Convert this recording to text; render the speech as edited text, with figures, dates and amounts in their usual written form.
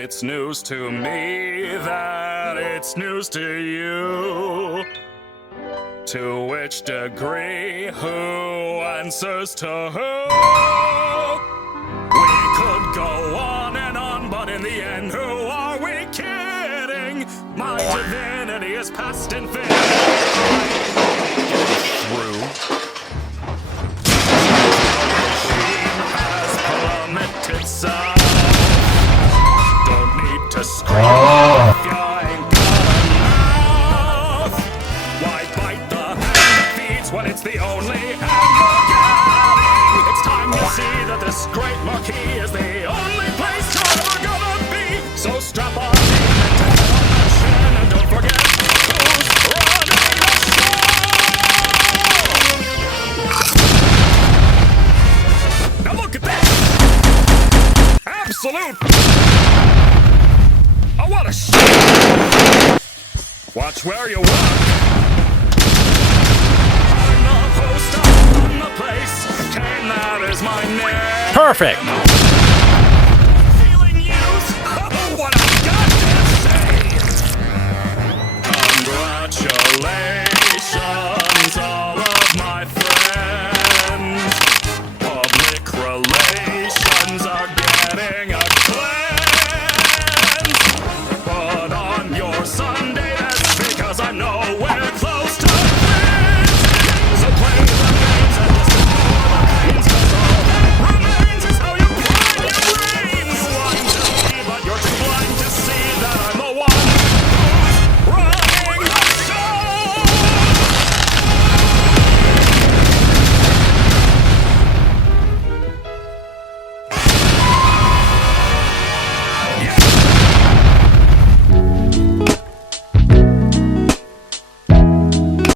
It's news to me that it's news to you. To which degree, who answers to who? We could go on and on, but in the end, who are we kidding? My divinity is past infinity. Through. Has plummeted some. Don't need to scream if you ain't got enough. Why bite the hand that feeds when it's the only hand you're getting? It's time you see that this great marquee is the only place you're ever gonna be. So strap on in and take on that chin, and don't forget who's running the show. Now look at this! Absolute! Oh, what a shit! Watch where you walk. I'm the host, I'm the place. Kane, that is my name. Perfect!